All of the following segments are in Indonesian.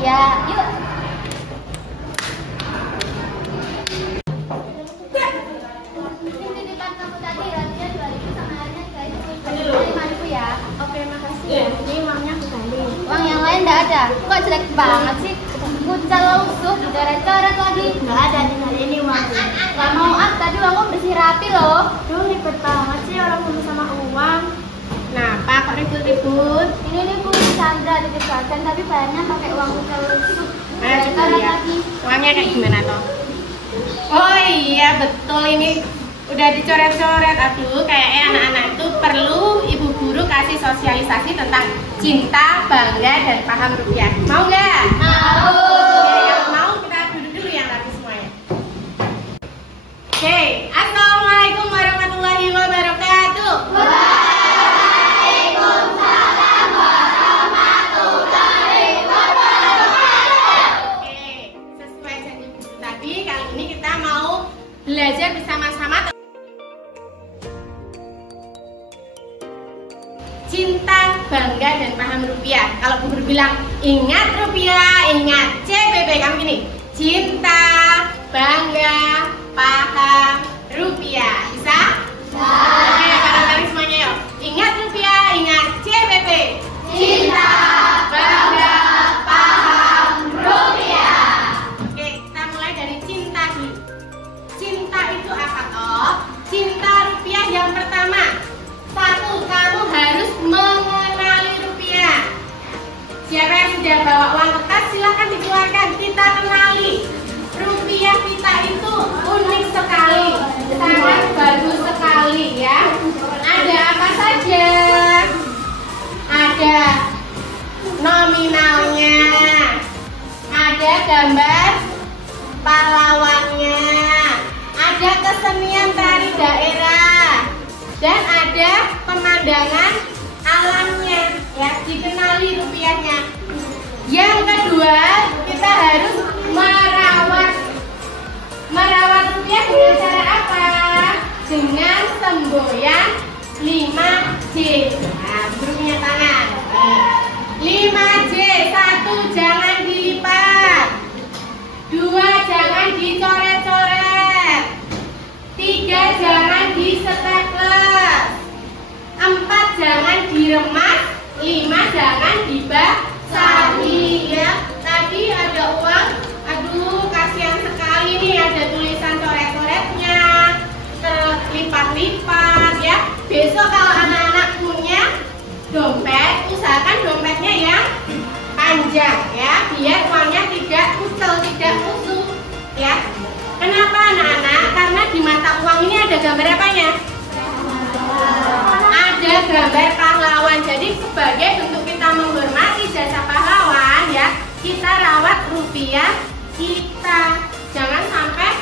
Iya, yuk. Ini titipan kamu tadi, harganya 2.000 sama airnya 5.000 ya. Oke, makasih ya. Ini uangnya aku balik. Uang yang lain nggak ada. Kok jelek banget sih? Kucal lusuh, dicoret-coret lagi. Nggak ada, tinggal ini uangnya. Gak mau tadi uangku bersih rapi loh. Duh, ribet banget sih orang dulu sama uang. Kenapa kok ribut-ribut? Ini nih Bu Sandra titip bagan tapi bayarnya pakai uang kucal lusuh. Ayo coba Coret lihat. lagi. Uangnya kayak gimana toh? Oh iya, betul ini. Udah dicoret-coret. Aduh, kayaknya anak-anak itu perlu ibu guru kasih sosialisasi tentang cinta, bangga, dan paham rupiah. Mau nggak? Mau. Oke, yang mau kita duduk dulu yang rapi semuanya. Oke, assalamualaikum warahmatullahi wabarakatuh. Waalaikumsalam warahmatullahi wabarakatuh. Oke, sesuai janji guru tadi, kali ini kita mau belajar bersama-sama cinta, bangga, dan paham rupiah. Kalau Bu Guru bilang ingat rupiah, ingat CBB, kamu gini, cinta, bangga, paham rupiah. Bisa? Oke, bareng-bareng semuanya yuk. Ingat rupiah, ingat CBB. Cinta, bangga, paham rupiah. Oke, kita mulai dari cinta dulu. Cinta itu apa toh? Cinta rupiah yang pertama. Satu, kamu harus mengenali rupiah. Siapa yang sudah bawa uang kertas silahkan dikeluarkan. Kita kenali rupiah kita itu unik sekali, sangat bagus sekali ya. Ada apa saja? Ada nominalnya, ada gambar pahlawannya, ada kesenian tari daerah, dan ada pemandangan alamnya ya, dikenali rupiahnya. Yang kedua, kita harus merawat rupiah dengan cara apa? Dengan semboyan 5J. Nah, Guru punya tangan. 5J, 1 jangan dilipat, 2 jangan dicoret-coret, 3 jangan distapler, 4 jangan diremas, 5 jangan dibasahi ya. Tadi ada uang, aduh kasihan sekali nih, ada tulisan coret-coretnya, terlipat-lipat ya. Besok kalau anak-anak punya dompet, usahakan dompetnya yang panjang ya, biar uangnya tidak kucel, tidak kusut ya. Kenapa anak-anak? Karena di mata uang ini ada gambar apanya? Ada gambar pahlawan. Jadi sebagai bentuk kita menghormati jasa pahlawan ya, kita rawat rupiah kita. Jangan sampai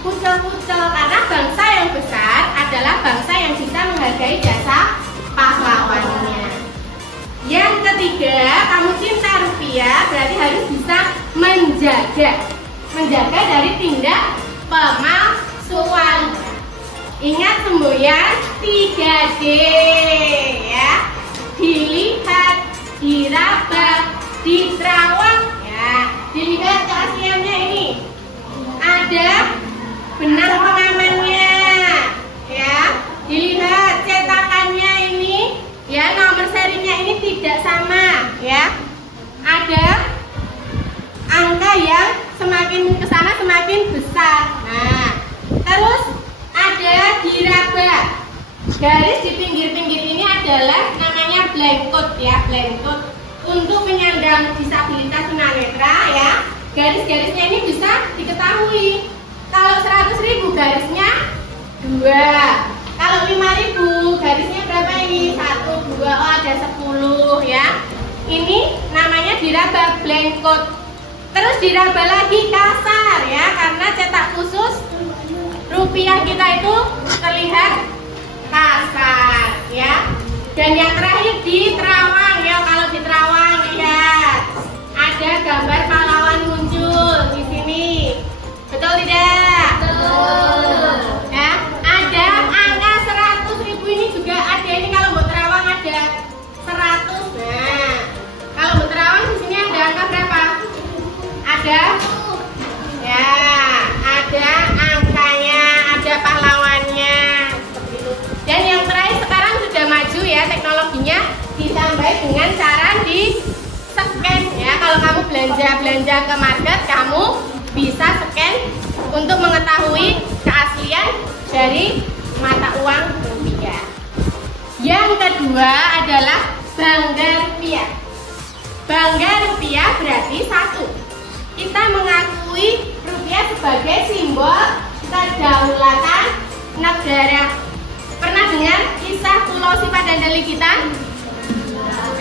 kucel-kucel, karena bangsa yang besar adalah bangsa yang bisa menghargai jasa pahlawannya. Yang ketiga, kamu cinta rupiah berarti harus bisa menjaga dari tindak pemalsuan. Ingat semboyan 3D ya. Dilihat, diraba, diterawang ya. Dilihat keasliannya ini. Ada benang pengamannya ya. Dilihat cetakannya ini ya, nomor serinya ini tidak sama ya. Ada angka yang semakin kesana semakin besar. Nah, terus ada diraba. Garis di pinggir-pinggir ini adalah namanya blank code ya, blank code untuk penyandang disabilitas tunanetra ya. Garis-garisnya ini bisa diketahui. Kalau 100.000 garisnya 2. Kalau 5.000 garisnya berapa ini? 1, 2, oh ada 10 ya. Ini namanya diraba, blank code. Terus diraba lagi kasar ya, karena cetak khusus rupiah kita itu terlihat kasar ya. Dan yang terakhir diterawang ya. Kalau diterawang lihat ada gambar pahlawan muncul di sini. Betul tidak? Betul. Ya, ada angka 100.000 ini juga ada. Ini kalau mau terawang ada 100. Nah, kalau mau terawang di sini ada angka berapa? ditambahi dengan cara di scan ya. Kalau kamu belanja ke market, kamu bisa scan untuk mengetahui keaslian dari mata uang rupiah. Yang kedua adalah bangga rupiah. Bangga rupiah berarti satu, kita mengakui rupiah sebagai simbol kedaulatan negara. Pernah dengar kisah Pulau Sipadan dan Ligitan?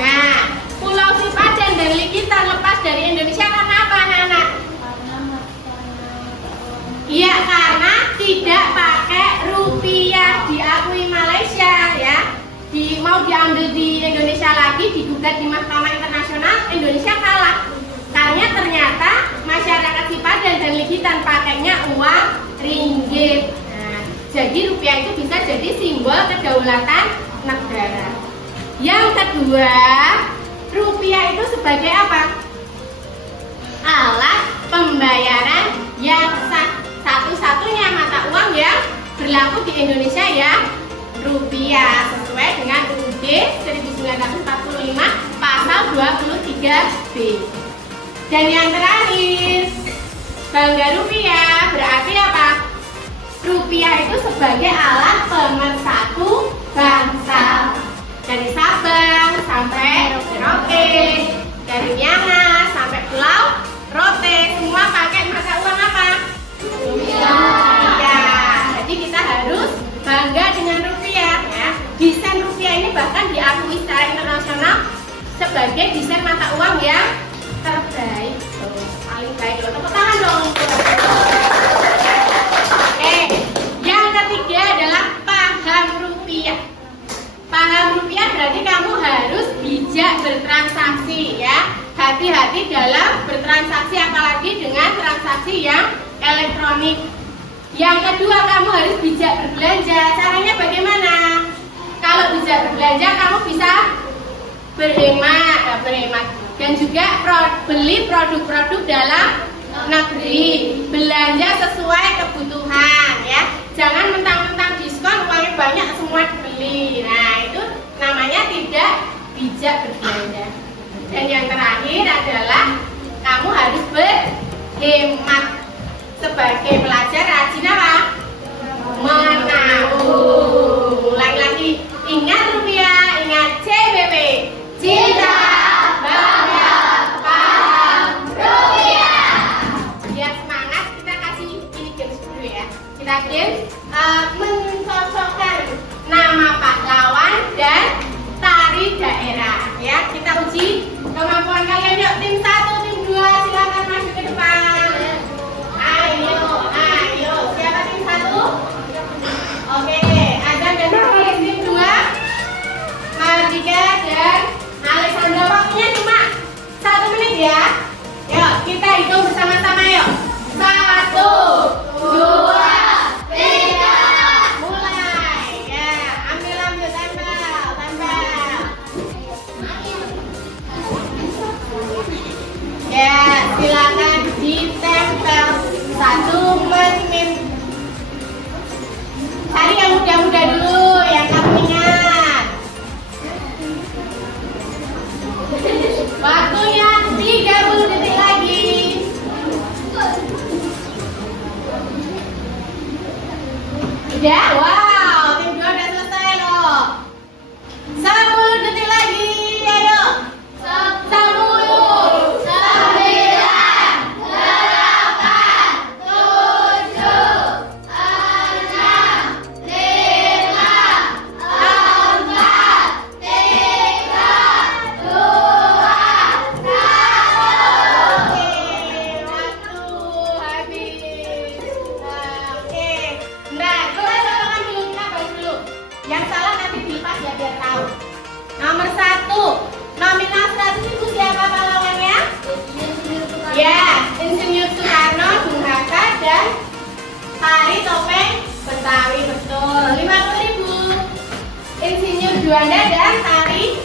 Nah, Pulau Sipadan dan Ligitan lepas dari Indonesia karena apa, anak-anak? Iya, karena tidak pakai rupiah, diakui Malaysia ya. Mau diambil di Indonesia lagi, digugat di Mahkamah Internasional, Indonesia kalah. Karena ternyata masyarakat Sipadan dan Ligitan pakainya uang ringgit. Nah, jadi rupiah itu bisa jadi simbol kedaulatan negara. Yang kedua, rupiah itu sebagai apa? Alat pembayaran yang sah. Satu-satunya mata uang yang berlaku di Indonesia ya rupiah, sesuai dengan UUD 1945 pasal 23B. Dan yang terakhir, bangga rupiah berarti apa? Rupiah itu sebagai alat pemersatu bangsa. Dari Sabang sampai Merauke, dari Miangas sampai Pulau Rote, semua pakai mata uang apa? Rupiah. Jadi kita harus bangga dengan rupiah ya. Desain rupiah ini bahkan diakui secara internasional sebagai desain mata uang yang terbaik. Paling baik. Tepuk tangan dong. Oke. Yang ketiga adalah paham rupiah. Paham rupiah berarti kamu harus bijak bertransaksi ya. Hati-hati dalam bertransaksi, apalagi dengan transaksi yang elektronik. Yang kedua, kamu harus bijak berbelanja. Caranya bagaimana? Kalau bijak berbelanja, kamu bisa berhemat dan juga beli produk-produk dalam negeri. Belanja sesuai kebutuhan ya. Jangan mentang-mentang diskon uangnya banyak semua dibeli. Nah, itu namanya tidak bijak berbelanja. Dan yang terakhir adalah kamu harus berhemat. Sebagai pelajar rajin apa? Menabung. Ulangi lagi. Ingat rupiah, ingat CBP. Cinta, bangga, paham rupiah. Biar semangat, kita kasih ini games dulu ya. Kita games mencocokkan nama pahlawan dan tari daerah ya. Kita uji kemampuan kalian. Yuk, tim 1, tim 2 silakan maju ke depan. Ayo, siapa tim 1? Oke, Azam dan tim 2, Mardika dan Alexandra. Waktunya cuma 1 menit ya. Yuk, kita hitung bersama-sama yuk. 1, 2, 3, mulai. Ya, ambil, tempel. Ya, silakan ditempel 1 menit. Cari yang mudah-mudah dulu, yang kamu ingat. Waktunya 30 detik lagi. Udah? Wow, tim 2 udah selesai loh. 10 detik lagi, ayo. 10, 9, 8, 7, 50.000. Insinyur Juanda dan tari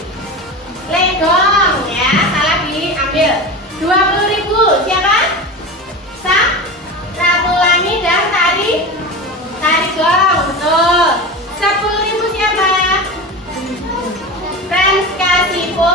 legong ya, salah diambil. 20.000 siapa? Ratulangi dan tari gong, betul. 10.000 siapa? Frans Kasipo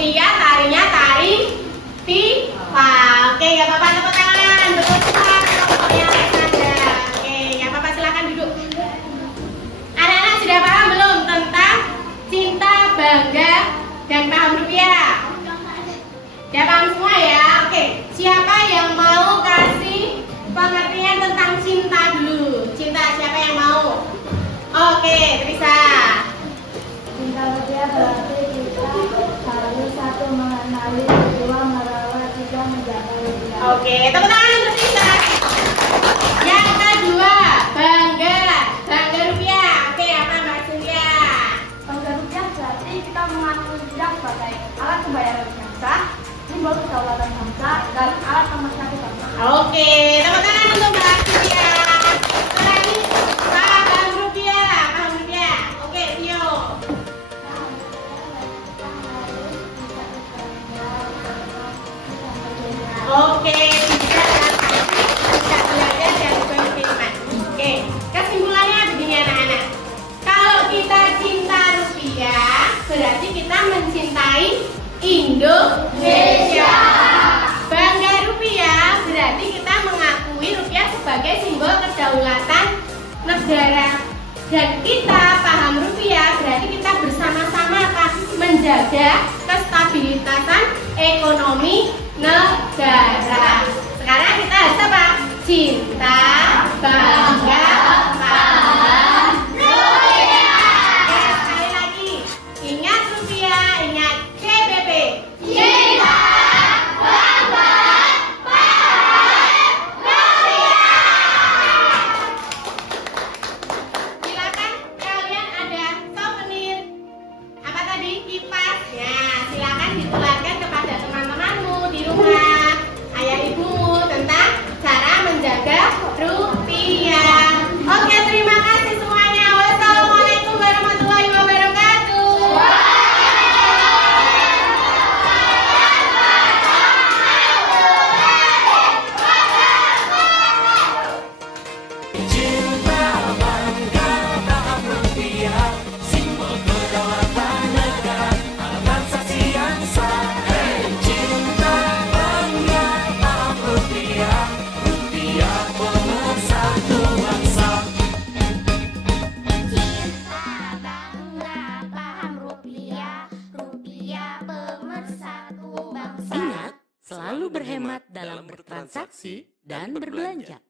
Rupiah tarinya tari Tifa. Oke, nggak apa-apa, tepuk tangan. Betul sekali kelompoknya Alexandra. Oke, nggak apa-apa, silakan duduk. Anak-anak sudah paham belum tentang cinta, bangga, dan paham rupiah? Sudah paham semua ya? Oke, siapa yang mau kasih pengertian tentang cinta dulu? Cinta, siapa yang mau? Oke, Trisa. Cinta rupiah berarti kita harus satu mengenali, kedua merawat, tiga menjaga rupiah. Oke, tepuk tangan untuk Trisa. Yang kedua, bangga, bangga rupiah. Oke, apa Mbak Cynthia? Bangga rupiah berarti kita mengakui rupiah sebagai alat pembayaran bangsa, simbol kedaulatan bangsa, dan alat pemersatu bangsa. Oke, tepuk tangan untuk Mbak Cynthia. Lagi, paham rupiah, paham rupiah. Oke, Tio. Oke, bisa belajar dan berkhidmat. Oke, kesimpulannya begini anak-anak. Kalau kita cinta rupiah, berarti kita mencintai Indonesia. Bangga rupiah berarti kita mengakui rupiah sebagai simbol kedaulatan negara. Dan kita paham rupiah berarti kita bersama-sama menjaga kestabilitasan ekonomi negara. Sekarang kita harus apa? Cinta, bangga, paham rupiah. Oke, sekali lagi. Ingat rupiah, ingat CBP. Cinta, bangga, paham rupiah. Silakan kalian ada souvenir. Apa tadi? Kipas. Ya, silakan ditularkan kepada teman-temanmu di rumah, ayah ibumu tentang cara menjaga rupiah. Oke, terima kasih semuanya. Wassalamualaikum warahmatullahi wabarakatuh. Cinta, bangga, paham rupiah, simbol kedaulatan negara, alamat saksi yang sah. Hey, cinta, bangga, paham rupiah, rupiah pemersatu bangsa. Cinta, bangga, paham rupiah, rupiah pemersatu bangsa. Ingat, selalu berhemat dalam bertransaksi dan berbelanja.